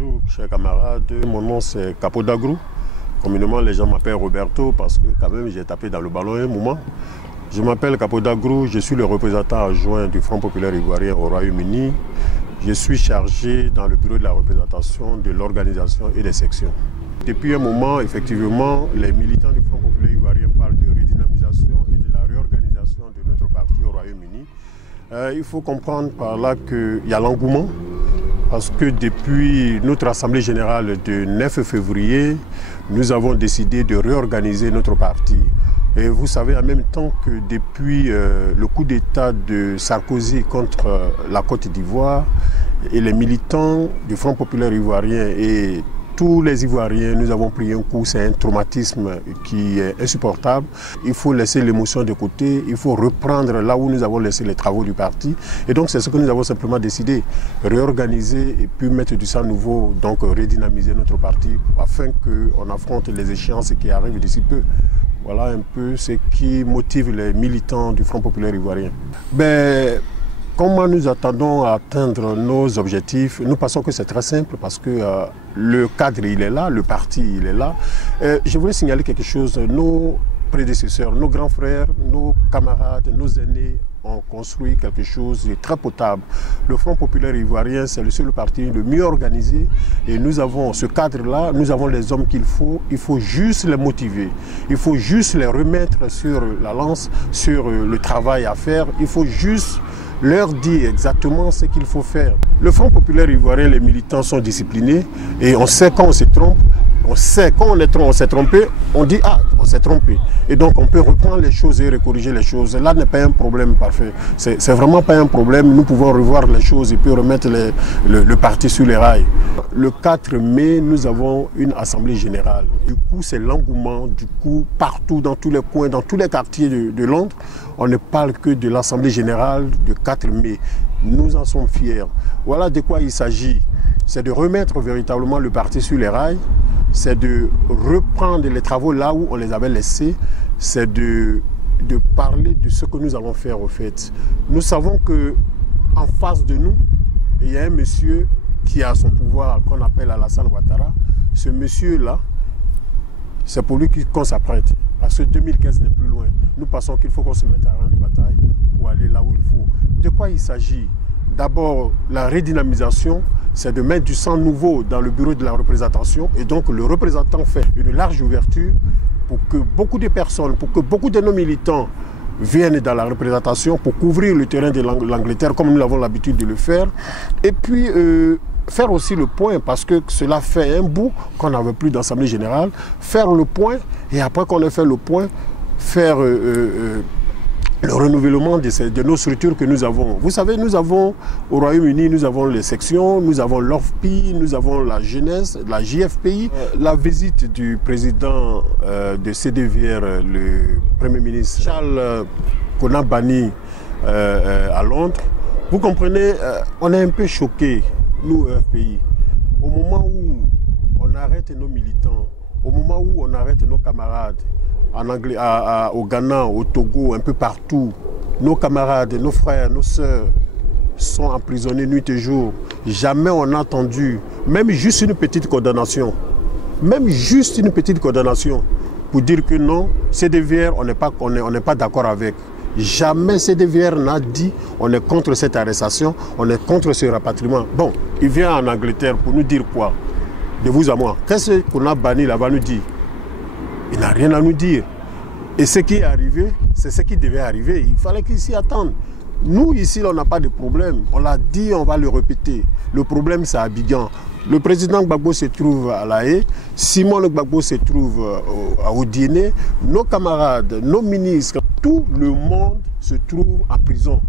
Bonjour chers camarades, mon nom c'est Capoda Grou. Communément les gens m'appellent Roberto parce que quand même j'ai tapé dans le ballon un moment. Je m'appelle Capoda Grou, je suis le représentant adjoint du Front Populaire Ivoirien au Royaume-Uni. Je suis chargé dans le bureau de la représentation de l'organisation et des sections. Depuis un moment, effectivement, les militants du Front Populaire Ivoirien parlent de redynamisation et de la réorganisation de notre parti au Royaume-Uni. Il faut comprendre par là qu'il y a l'engouement, parce que depuis notre Assemblée générale du 9 février, nous avons décidé de réorganiser notre parti. Et vous savez en même temps que depuis le coup d'État de Sarkozy contre la Côte d'Ivoire, et les militants du Front Populaire Ivoirien et tous les Ivoiriens, nous avons pris un coup, c'est un traumatisme qui est insupportable. Il faut laisser l'émotion de côté, il faut reprendre là où nous avons laissé les travaux du parti. Et donc c'est ce que nous avons simplement décidé, réorganiser et puis mettre du sang nouveau, donc redynamiser notre parti afin qu'on affronte les échéances qui arrivent d'ici peu. Voilà un peu ce qui motive les militants du Front Populaire Ivoirien. Comment nous attendons à atteindre nos objectifs? Nous pensons que c'est très simple parce que le cadre il est là, le parti il est là. Je voulais signaler quelque chose. Nos prédécesseurs, nos grands frères, nos camarades, nos aînés ont construit quelque chose de très potable. Le Front Populaire Ivoirien, c'est le seul parti le mieux organisé et nous avons ce cadre-là, nous avons les hommes qu'il faut juste les motiver, il faut juste les remettre sur la lance, sur le travail à faire, il faut juste leur dire exactement ce qu'il faut faire. Le Front Populaire Ivoirien, les militants sont disciplinés et on sait quand on se trompe, on sait quand on s'est trompé, on dit ah on s'est trompé. Et donc on peut reprendre les choses et recorriger les choses. Là n'est pas un problème parfait, c'est vraiment pas un problème. Nous pouvons revoir les choses et puis remettre le parti sur les rails. Le 4 mai, nous avons une assemblée générale. Du coup c'est l'engouement, du coup partout dans tous les coins, dans tous les quartiers de Londres, on ne parle que de l'assemblée générale du 4 mai. Nous en sommes fiers. Voilà de quoi il s'agit. C'est de remettre véritablement le parti sur les rails, c'est de reprendre les travaux là où on les avait laissés, c'est de parler de ce que nous allons faire au fait. Nous savons qu'en face de nous, il y a un monsieur qui a son pouvoir qu'on appelle Alassane Ouattara. Ce monsieur-là, c'est pour lui qu'on s'apprête. Parce que 2015 n'est plus loin. Nous pensons qu'il faut qu'on se mette à rang de bataille pour aller là où il faut. De quoi il s'agit? D'abord, la redynamisation, c'est de mettre du sang nouveau dans le bureau de la représentation. Et donc, le représentant fait une large ouverture pour que beaucoup de personnes, pour que beaucoup de nos militants viennent dans la représentation pour couvrir le terrain de l'Angleterre comme nous avons l'habitude de le faire. Et puis, faire aussi le point, parce que cela fait un bout qu'on n'avait plus d'Assemblée générale, faire le point, et après qu'on ait fait le point, faire le renouvellement de nos structures que nous avons. Vous savez, nous avons au Royaume-Uni, nous avons les sections, nous avons l'OFPI, nous avons la jeunesse, la JFPI. La visite du président de CDVR, le Premier ministre Charles Konabani à Londres, vous comprenez, on est un peu choqués, nous, EFPI. Au moment où on arrête nos militants, au moment où on arrête nos camarades, en Anglais, au Ghana, au Togo, un peu partout, nos camarades, nos frères, nos sœurs sont emprisonnés nuit et jour. Jamais on a entendu, même juste une petite condamnation, pour dire que non, CDVR, on n'est pas d'accord avec. Jamais CDVR n'a dit on est contre cette arrestation, on est contre ce rapatriement. Bon, il vient en Angleterre pour nous dire quoi? De vous à moi. Qu'est-ce qu'on a banni là-bas nous dit? Il n'a rien à nous dire. Et ce qui est arrivé, c'est ce qui devait arriver. Il fallait qu'ils s'y attendent. Nous, ici, on n'a pas de problème. On l'a dit, on va le répéter. Le problème, c'est à Abidjan. Le président Gbagbo se trouve à La Haye. Simon Gbagbo se trouve au Dîner. Nos camarades, nos ministres, tout le monde se trouve en prison.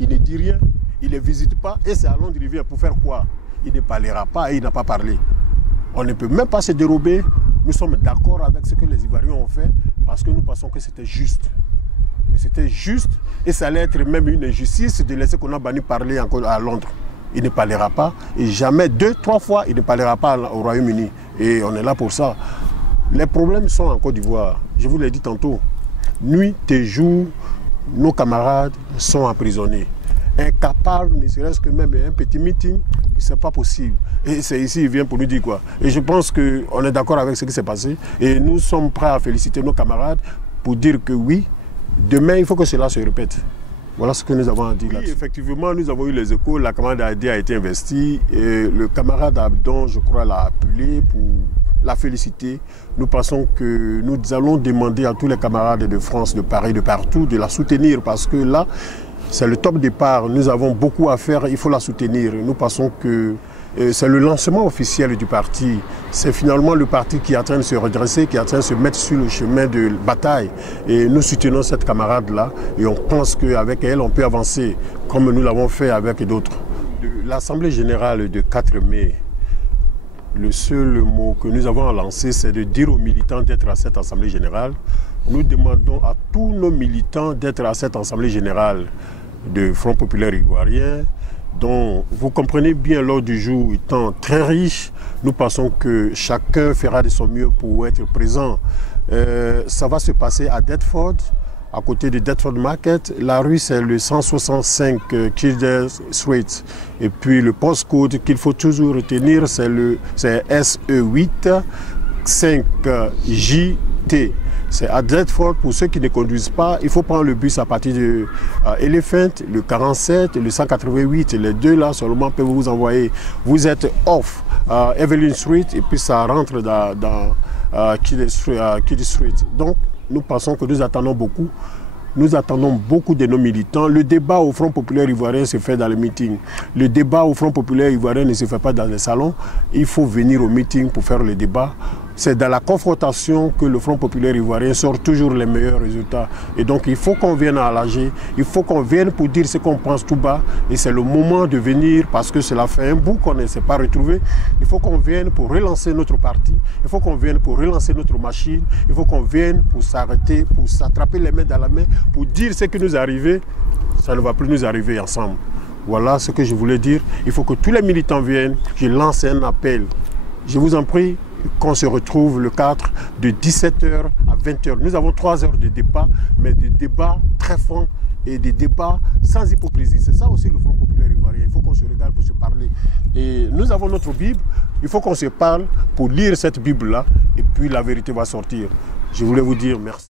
Il ne dit rien, il ne visite pas. Et c'est à Londres qu'il vient pour faire quoi? Il ne parlera pas et il n'a pas parlé. On ne peut même pas se dérober. Nous sommes d'accord avec ce que les Ivoiriens ont fait parce que nous pensons que c'était juste. C'était juste et ça allait être même une injustice de laisser Konabani parler encore à Londres. Il ne parlera pas et jamais 2-3 fois il ne parlera pas au Royaume-Uni. Et on est là pour ça. Les problèmes sont en Côte d'Ivoire. Je vous l'ai dit tantôt. Nuit et jour, nos camarades sont emprisonnés. Incapables, ne serait-ce que même un petit meeting, ce n'est pas possible. Et c'est ici, il vient pour nous dire quoi. Et je pense qu'on est d'accord avec ce qui s'est passé. Et nous sommes prêts à féliciter nos camarades pour dire que oui, demain, il faut que cela se répète. Voilà ce que nous avons à dire là-dessus. Oui, effectivement, nous avons eu les échos. La camarade Adé a été investie. Et le camarade Abdon, je crois, l'a appelé pour la féliciter. Nous pensons que nous allons demander à tous les camarades de France, de Paris, de partout, de la soutenir parce que là, c'est le top départ. Nous avons beaucoup à faire, il faut la soutenir. Nous pensons que c'est le lancement officiel du parti. C'est finalement le parti qui est en train de se redresser, qui est en train de se mettre sur le chemin de bataille. Et nous soutenons cette camarade-là et on pense qu'avec elle, on peut avancer comme nous l'avons fait avec d'autres. L'Assemblée générale de 4 mai, le seul mot que nous avons à lancer, c'est de dire aux militants d'être à cette Assemblée générale. Nous demandons à tous nos militants d'être à cette Assemblée générale de Front populaire ivoirien, dont vous comprenez bien l'ordre du jour étant très riche, nous pensons que chacun fera de son mieux pour être présent. Ça va se passer à Deptford, à côté de Deptford Market. La rue, c'est le 165 Kildare Street. Et puis le postcode qu'il faut toujours retenir, c'est SE8 5JT. C'est à Deptford. Pour ceux qui ne conduisent pas, il faut prendre le bus à partir de Elephant, le 47 et le 188. Les deux là seulement peuvent vous envoyer. Vous êtes off Evelyn Street et puis ça rentre dans Kildare Street. Donc, nous pensons que nous attendons beaucoup. Nous attendons beaucoup de nos militants. Le débat au Front populaire ivoirien se fait dans les meetings. Le débat au Front populaire ivoirien ne se fait pas dans les salons. Il faut venir au meeting pour faire le débat. C'est dans la confrontation que le Front populaire ivoirien sort toujours les meilleurs résultats. Et donc il faut qu'on vienne à l'AG, il faut qu'on vienne pour dire ce qu'on pense tout bas. Et c'est le moment de venir parce que cela fait un bout qu'on ne s'est pas retrouvé. Il faut qu'on vienne pour relancer notre parti, il faut qu'on vienne pour relancer notre machine, il faut qu'on vienne pour s'arrêter, pour s'attraper les mains dans la main, pour dire ce qui nous est arrivé, ça ne va plus nous arriver ensemble. Voilà ce que je voulais dire. Il faut que tous les militants viennent. Je lance un appel. Je vous en prie, qu'on se retrouve le 4 de 17h à 20h. Nous avons 3 heures de débat, mais des débats très francs et des débats sans hypocrisie. C'est ça aussi le Front populaire ivoirien. Il faut qu'on se regarde pour se parler. Et nous avons notre Bible. Il faut qu'on se parle pour lire cette Bible-là et puis la vérité va sortir. Je voulais vous dire merci.